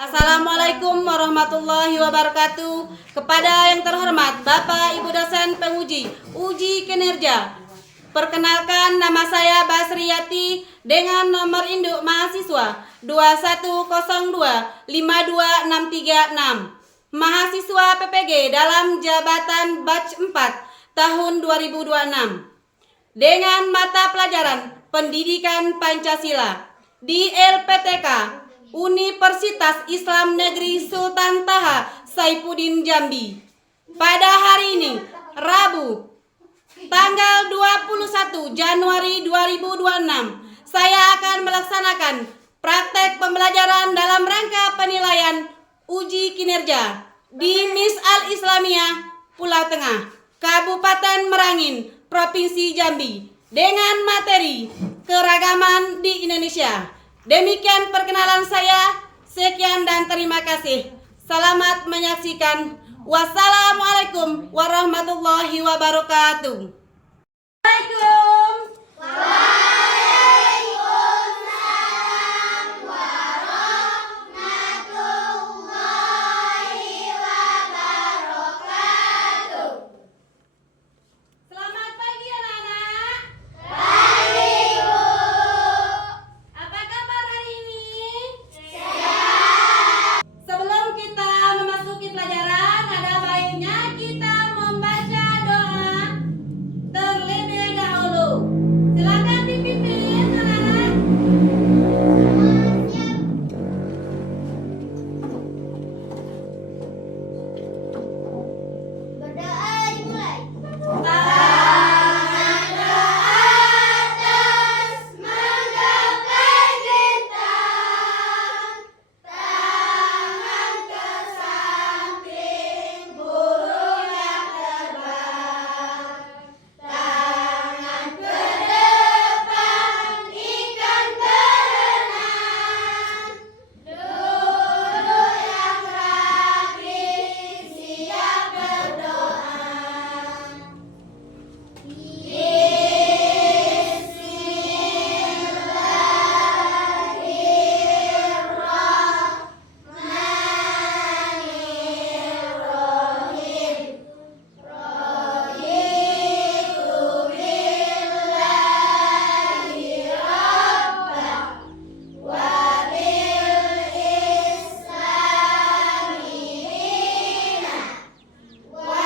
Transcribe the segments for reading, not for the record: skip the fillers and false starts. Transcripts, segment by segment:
Assalamualaikum warahmatullahi wabarakatuh. Kepada yang terhormat Bapak Ibu dosen penguji uji kinerja, perkenalkan nama saya Basriyati dengan nomor induk mahasiswa 2102-52636, mahasiswa PPG dalam jabatan batch 4 tahun 2026 dengan mata pelajaran Pendidikan Pancasila di LPTK Universitas Islam Negeri Sultan Taha Saifuddin Jambi. Pada hari ini, Rabu, tanggal 21 Januari 2026, saya akan melaksanakan praktek pembelajaran dalam rangka penilaian uji kinerja di MIS Al-Islamiyah Pulau Tengah, Kabupaten Merangin, Provinsi Jambi, dengan materi keragaman di Indonesia. Demikian perkenalan saya. Sekian dan terima kasih. Selamat menyaksikan. Wassalamualaikum warahmatullahi wabarakatuh. Waalaikumsalam. Selamat pagi anak-anak. Pagi, Bu. Apa kabar hari ini? Sehat. Sebelum kita memasuki pelajaran, ada baiknya kita membaca doa terlebih dahulu. Silakan dipimpin anak-anak. Berdoa dimulai. Tangan ke atas menggapai bintang, tangan ke samping burung yang terbang, tangan ke depan ikan berenang, duduk yang rapi siap berdoa. Bismillahirrahmanirrahim. Raditu billahi rabban wa bil islami dinan wa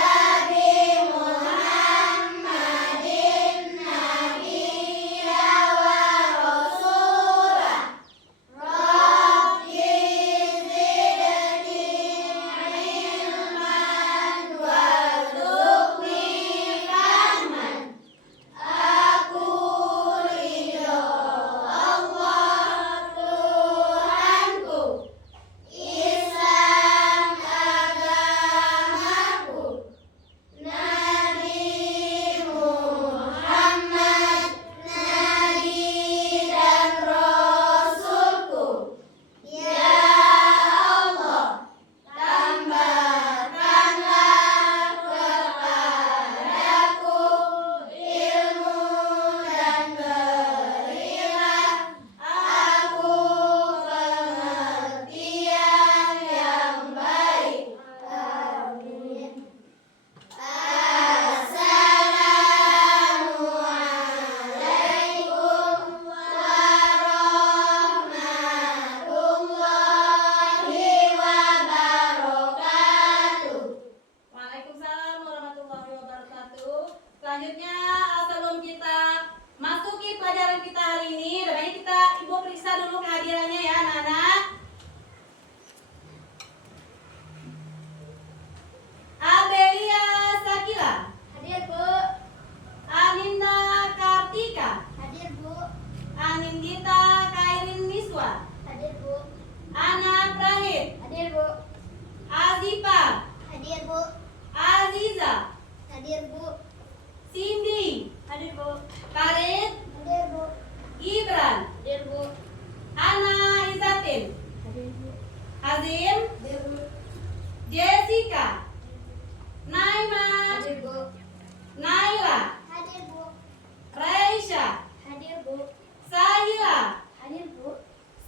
bi Muhammadin nabiyya wa rasulah. Rabbi zidni ilman warzuqni fahman. Aku ridho Allah Tuhanku, Islam agamaku, Nabi Muhammad Nabi dan Rasulku. Ya Allah, tambahkanlah kepadaku ilmu dan berilah aku pengertian yang baik. Amin. Assalamualaikum warahmatullahi wabarakatuh. Waalaikumsalam warahmatullahi wabarakatuh. Selanjutnya, sebelum kita masuki pelajaran kita hari ini, baiknya kita Ibu periksa dulu kehadirannya ya anak-anak. Abelia Sakila. Hadir, Bu. Aninda Kartika. Hadir, Bu. Anindita Kairin Niswa. Hadir, Bu. Ana Prahit. Hadir, Bu. Azifa. Hadir, Bu. Aziza. Hadir, Bu. Cindy. Hadir, Bu. Farid. Hadir, Bu. Gibran. Hadir, Bu. Ana Izatin. Hadir, Bu. Hazim. Hadir, Bu. Jessica. Naima. Hadir, Bu. Naila. Hadir, Bu. Raisha. Hadir, Bu. Sahila. Hadir, Bu.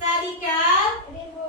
Sadika. Hadir, Bu.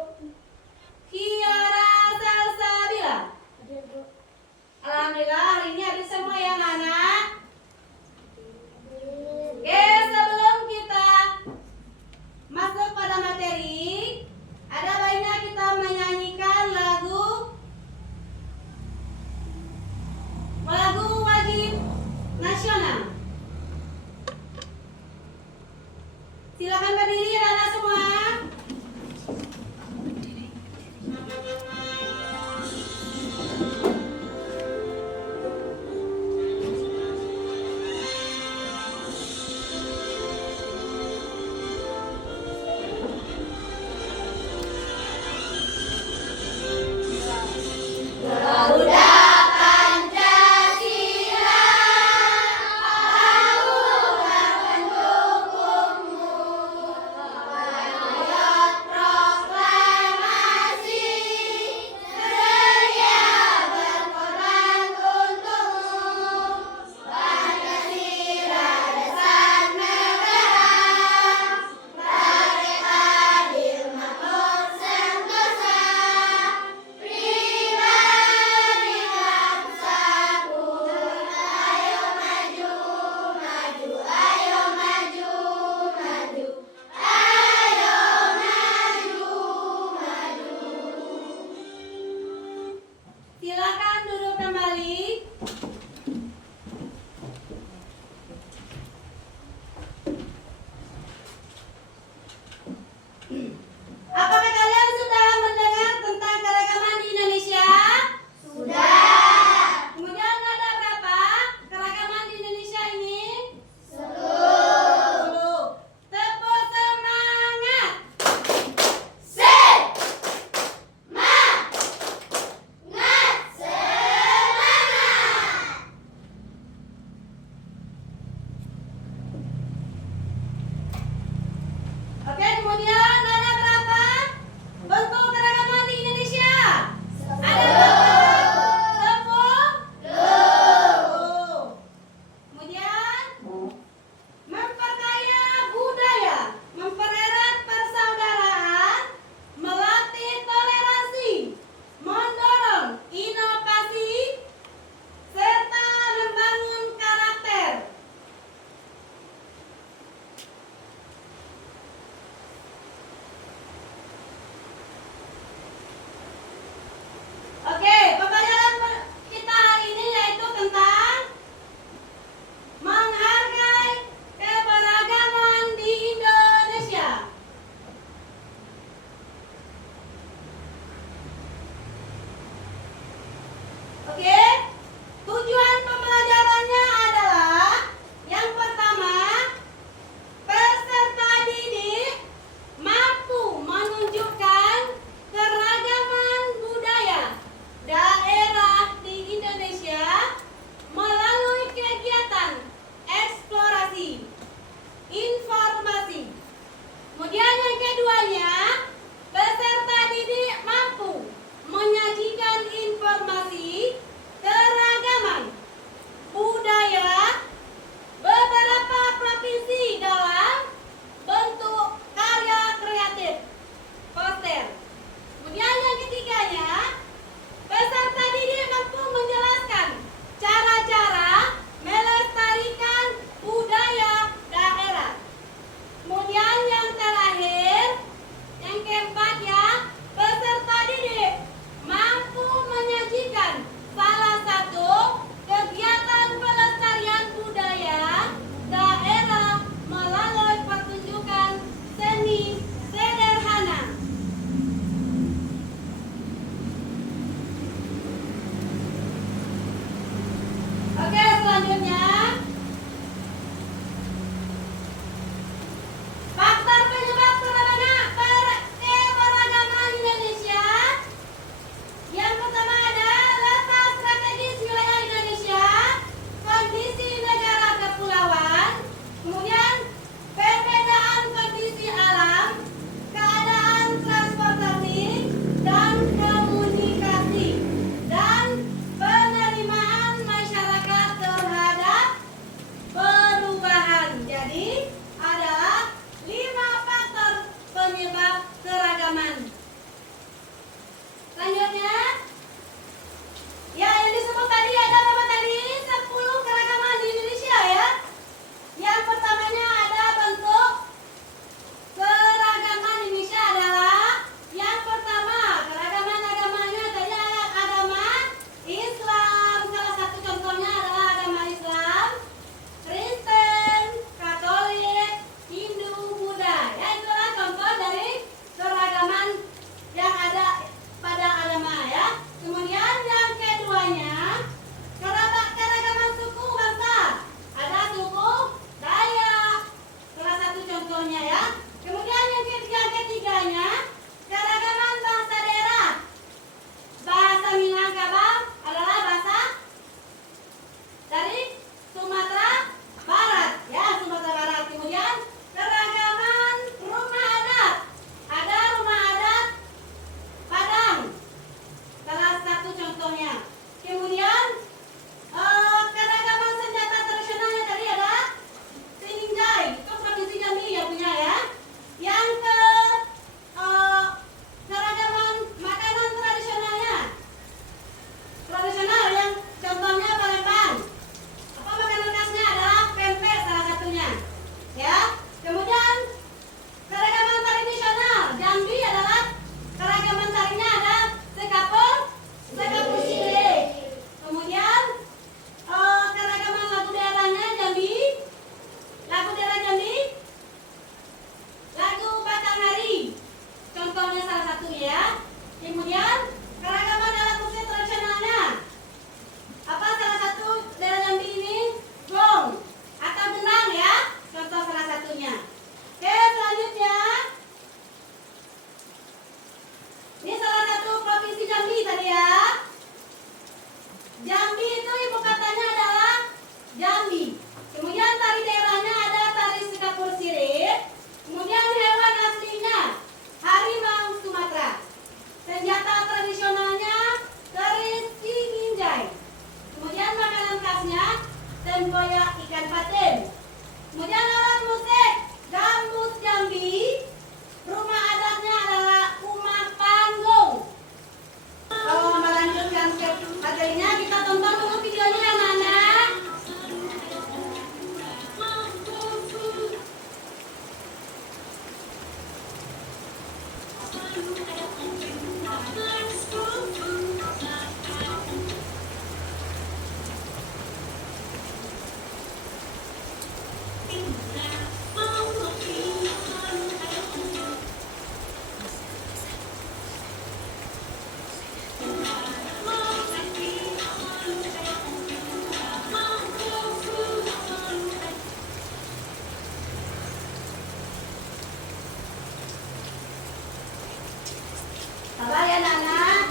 Sabar ya anak-anak.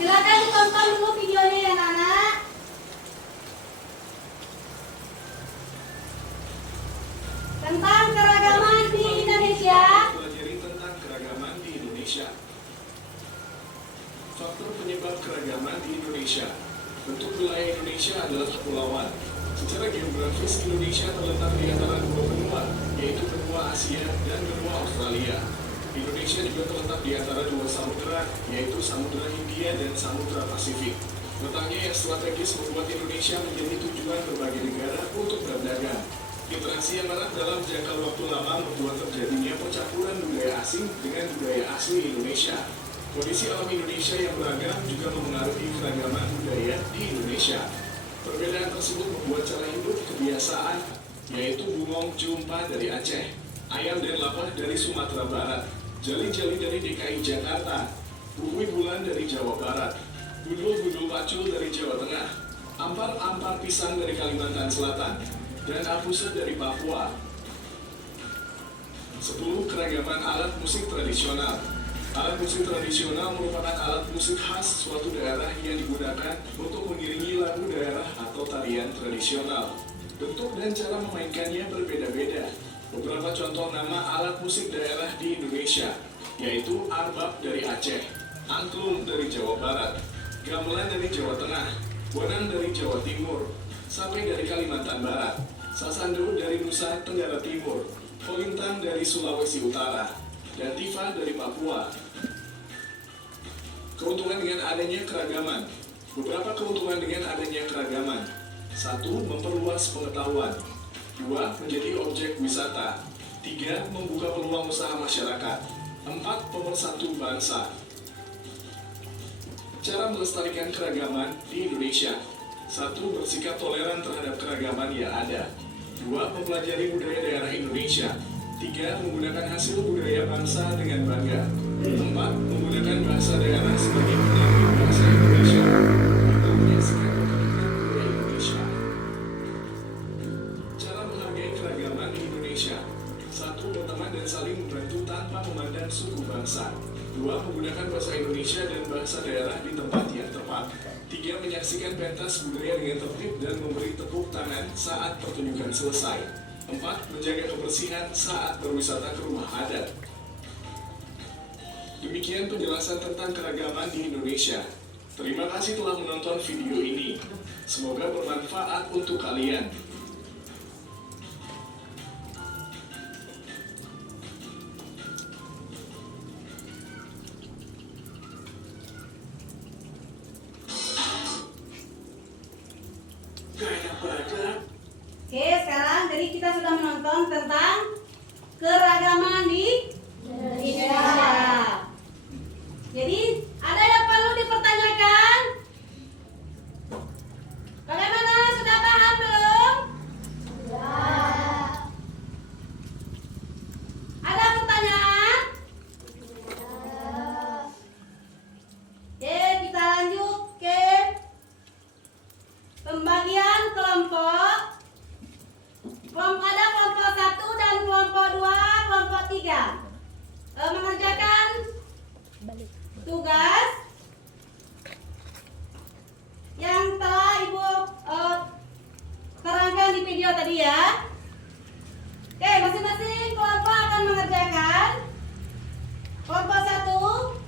Silakan ditonton dulu videonya ya anak-anak. Tentang keragaman di Indonesia. Pelajari tentang keragaman di Indonesia. Faktor penyebab keragaman di Indonesia. Bentuk wilayah Indonesia adalah kepulauan. Secara geografis, Indonesia terletak di antara dua benua, yaitu benua Asia dan benua Australia. Indonesia juga terletak di antara dua samudera, yaitu Samudra Hindia dan Samudra Pasifik. Letaknya yang strategis membuat Indonesia menjadi tujuan berbagai negara untuk berdagang. Interaksi yang erat dalam jangka waktu lama membuat terjadinya percampuran budaya asing dengan budaya asli Indonesia. Kondisi alam Indonesia yang beragam juga memengaruhi keragaman budaya di Indonesia. Perbedaan tersebut membuat cara hidup kebiasaan, yaitu bungong jumpa dari Aceh, ayam dan lapah dari Sumatera Barat, jali-jali dari DKI Jakarta, buhui bulan dari Jawa Barat, gundul-gundul pacul dari Jawa Tengah, ampar-ampar pisang dari Kalimantan Selatan, dan apuset dari Papua. 10. Keragaman alat musik tradisional. Alat musik tradisional merupakan alat musik khas suatu daerah yang digunakan untuk mengiringi lagu daerah atau tarian tradisional. Bentuk dan cara memainkannya berbeda-beda. Beberapa contoh nama alat musik daerah di Indonesia, yaitu arbab dari Aceh, angklung dari Jawa Barat, gamelan dari Jawa Tengah, bonang dari Jawa Timur, sape dari Kalimantan Barat, sasando dari Nusa Tenggara Timur, kolintang dari Sulawesi Utara, dan tifa dari Papua. Keuntungan dengan adanya keragaman. Beberapa keuntungan dengan adanya keragaman. 1. Memperluas pengetahuan. 2. Menjadi objek wisata. 3. Membuka peluang usaha masyarakat. 4. Pemersatu bangsa. Cara melestarikan keragaman di Indonesia. 1. Bersikap toleran terhadap keragaman yang ada. 2. Mempelajari budaya daerah Indonesia. 3. Menggunakan hasil budaya bangsa dengan bangga. 4. Menggunakan bahasa daerah sebagai pendamping bahasa Indonesia. 5. Menyaksikan kekayaan budaya Indonesia. Cara menghargai keragaman di Indonesia. 1. Berteman dan saling membantu tanpa memandang suku bangsa. 2. Menggunakan bahasa Indonesia dan bahasa daerah di tempat yang tepat. 3. Menyaksikan pentas budaya dengan tertib dan memberi tepuk tangan saat pertunjukan selesai. 4. Menjaga kebersihan saat berwisata ke rumah adat. Demikian penjelasan tentang keragaman di Indonesia. Terima kasih telah menonton video ini. Semoga bermanfaat untuk kalian. Oke, sekarang jadi kita sudah menonton tentang keragaman di Indonesia. Jadi ada yang perlu dipertanyakan? Bagaimana? Sudah paham belum? Ada pertanyaan? Oke, kita lanjut ke pembagian kelompok. Ada kelompok 1 dan kelompok 2, kelompok 3 mengerjakan tugas yang telah Ibu terangkan di video tadi ya. Oke, masing-masing kelompok akan mengerjakan. Kelompok 1,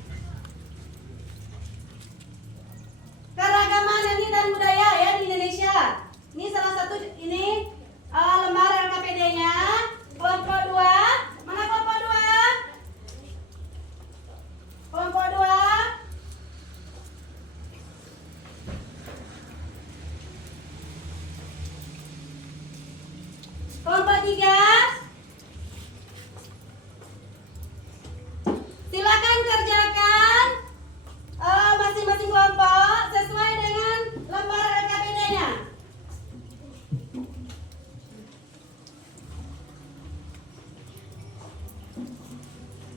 keragaman seni dan budaya ya di Indonesia. Ini salah satu lembar LKPD-nya. Kelompok 2, mana kelompok 2? Kelompok 2. Kelompok 3. Silakan kerjakan masing-masing kelompok sesuai dengan lembar LKPD-nya.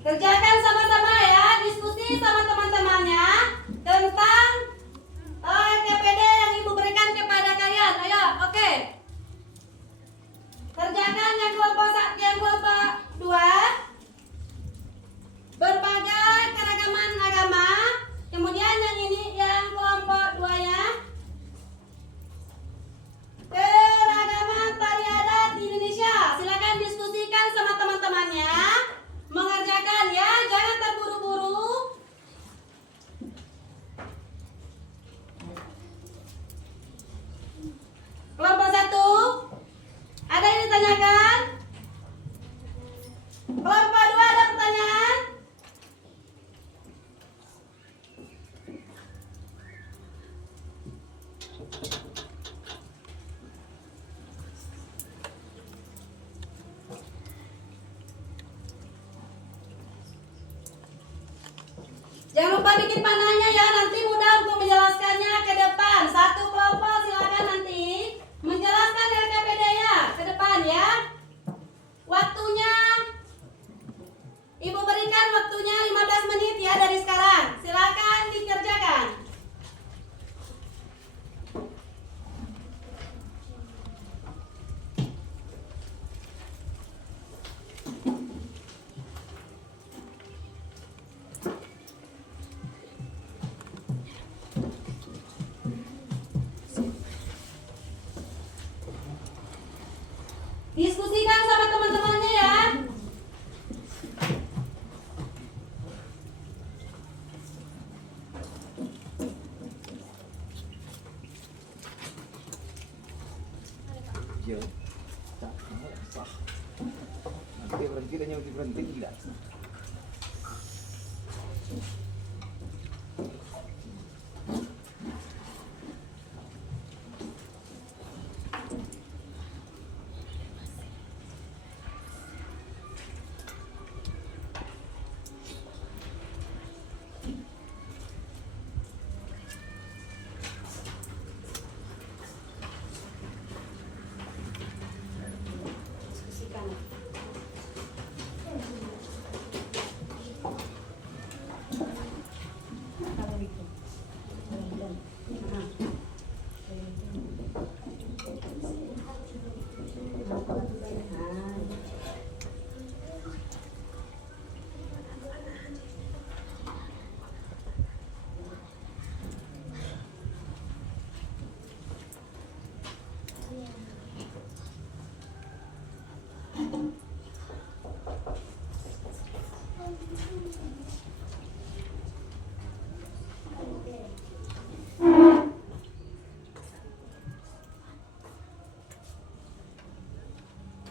Kerjakan sama-sama ya, diskusi sama teman-temannya tentang LKPD yang Ibu berikan kepada kalian. Ayo, oke. kelompok 2 berbagai keragaman agama. Kemudian yang ini yang kelompok 2-nya keragaman tari adat di Indonesia. Silakan diskusikan sama teman-temannya, mengerjakan ya, jangan terburu-buru. Kelompok 1, ada yang ditanyakan? Kelompok 2 ada pertanyaan? Jangan lupa bikin panahnya ya, nanti mudah untuk menjelaskannya ke depan. Satu kelompok silakan nanti menjelaskan LKPD-nya ke depan ya. Waktunya Ibu berikan waktunya 15 menit ya dari sekarang. Silakan dikerjakan. Diskusikan sama teman-temannya ya. Tak sah. Nanti berhenti dan yang berhenti tidak.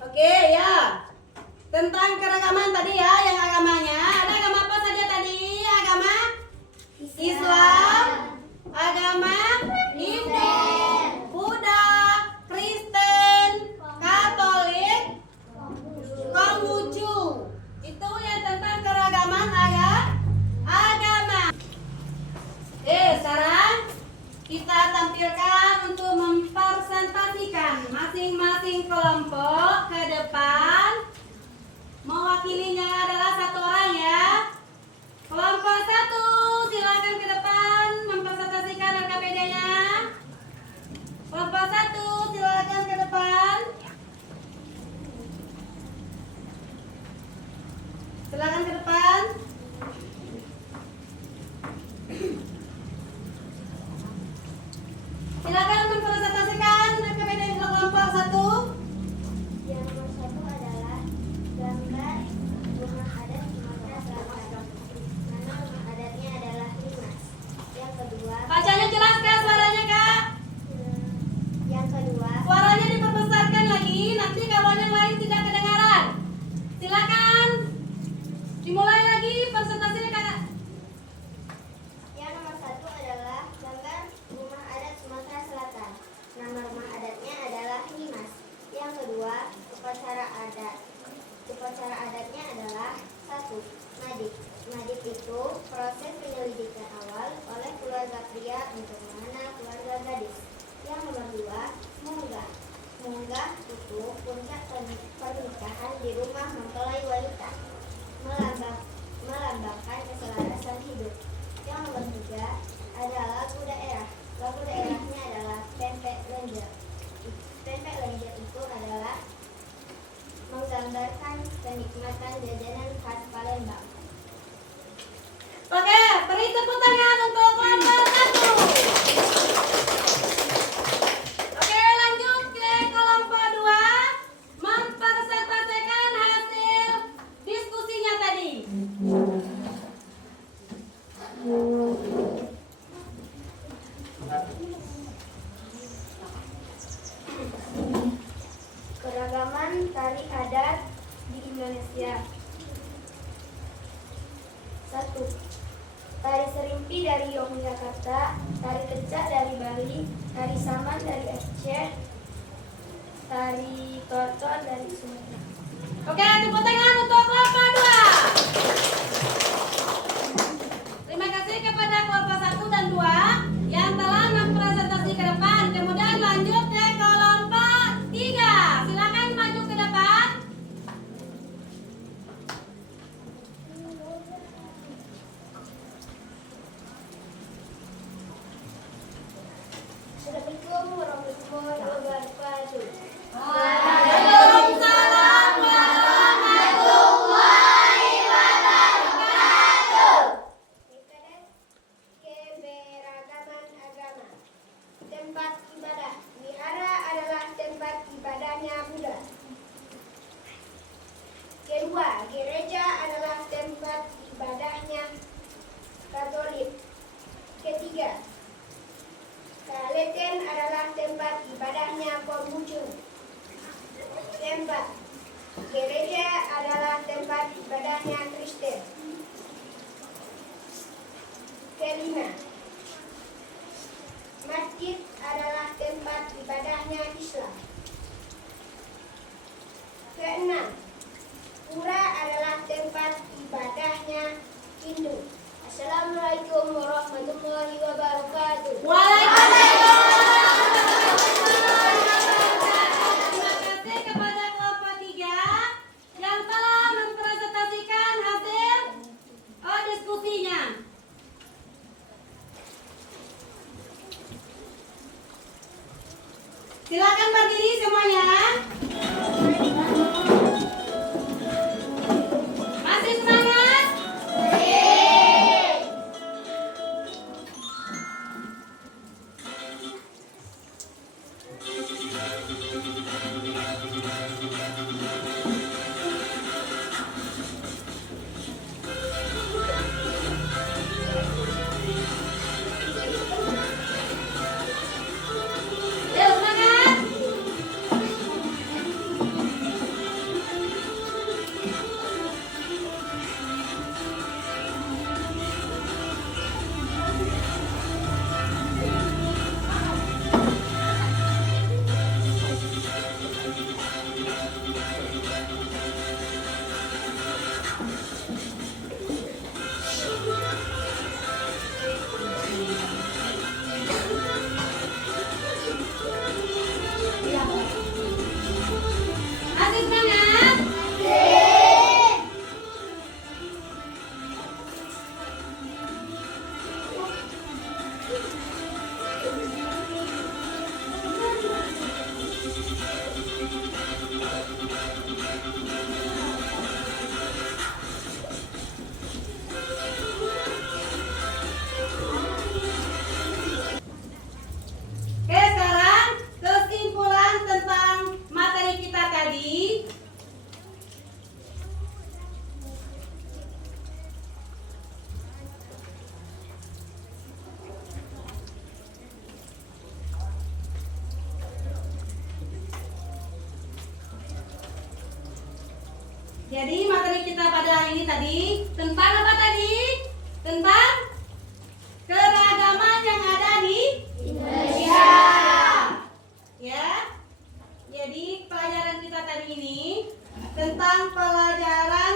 Oke ya. Tentang keragaman tadi ya, yang agamanya ada agama apa saja tadi? Agama Islam, agama Hindu, Buddha, Kristen, Katolik, Konghucu. Itu yang tentang keragaman agama. Sekarang kita tampilkan untuk mempresentasikan masing-masing kelompok ke depan. Mewakilinya adalah satu orang ya. Kelompok 1 silakan ke depan mempresentasikan LKPD-nya. Kelompok 1 silakan ke depan. Silakan ke depan. Silakan mempresentasikan LKPD kelompok 1. Yang nomor 1 adalah gambar rumah adat Sumatera Selatan. Nama rumah adatnya adalah Limas. Yang kedua, Bacanya jelas Kak suaranya Kak? yang kedua, Suaranya diperbesarkan lagi, nanti kawan yang lain tidak kedengaran. Silakan dimulai lagi presentasinya Kak. yang nomor 1 adalah gambar rumah adat Sumatera Selatan. Nama rumah adatnya adalah Limas. Yang kedua, upacara adat. Upacara adatnya adalah 1. Madib. Madib itu proses penyelidikan awal oleh keluarga pria untuk mengenal keluarga gadis. Yang nomor 2, munggah. Munggah itu puncak pernikahan di rumah mempelai wanita, melambangkan keselarasan hidup. Yang nomor 3 adalah lagu daerah. Lagu daerahnya adalah pempek lenjer. Pempek lenjer itu adalah menggambarkan kenikmatan jajanan khas Palembang. Oke, beri tepuk tangan untuk kelompok 1. Oke, lanjut ke kelompok 2, mempresentasikan hasil diskusinya tadi. Keragaman tari adat di Indonesia. 1. Tari serimpi dari Yogyakarta, tari kecak dari Bali, tari saman dari Aceh, tari tortor dari Sumatera. Oke, tepuk tangan untuk kelompok 2. Terima kasih kepada kelompok 1 dan 2 yang telah mempresentasi ke depan. Kemudian lanjut ke kelompok 3. Silakan maju ke depan. Assalamualaikum warahmatullahi wabarakatuh. Waalaikumsalam warahmatullahi wabarakatuh. Mekanis keberagaman agama. Tempat ibadah. Wihara adalah tempat ibadahnya Buddha. Kedua, gereja adalah tempat ibadahnya Katolik. Ketiga, Kaleten adalah tempat ibadahnya Konghucu. Keempat, gereja adalah tempat ibadahnya Kristen. Kelima, masjid adalah tempat ibadahnya Islam. Keenam, pura adalah tempat ibadahnya Hindu. Assalamualaikum warahmatullahi wabarakatuh. Waalaikumsalam. Terima kasih kepada kelompok 3 yang telah mempresentasikan hasil diskusinya. Silakan berdiri semuanya. Masih semangat? Yuk, semangat. Masih semangat? Oke, sekarang kesimpulan tentang materi kita tadi. Jadi materi kita pada hari ini tadi tentang apa tadi? Tentang keragaman yang ada di Indonesia. Ya. Jadi pelajaran kita tadi ini tentang pelajaran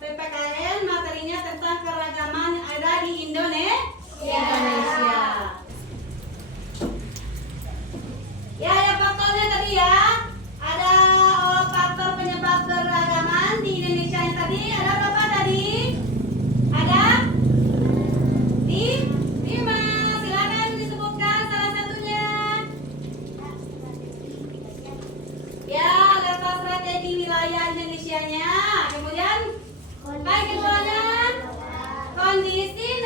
PPKN, materinya tentang keragaman yang ada di Indonesia. Ya, ya faktornya tadi ya. Ada faktor penyebab keragaman di Indonesia yang tadi ada berapa tadi? Ada 5. Silakan disebutkan salah satunya. Ya, level strategi wilayah. usianya. Kemudian poin keduanya kondisi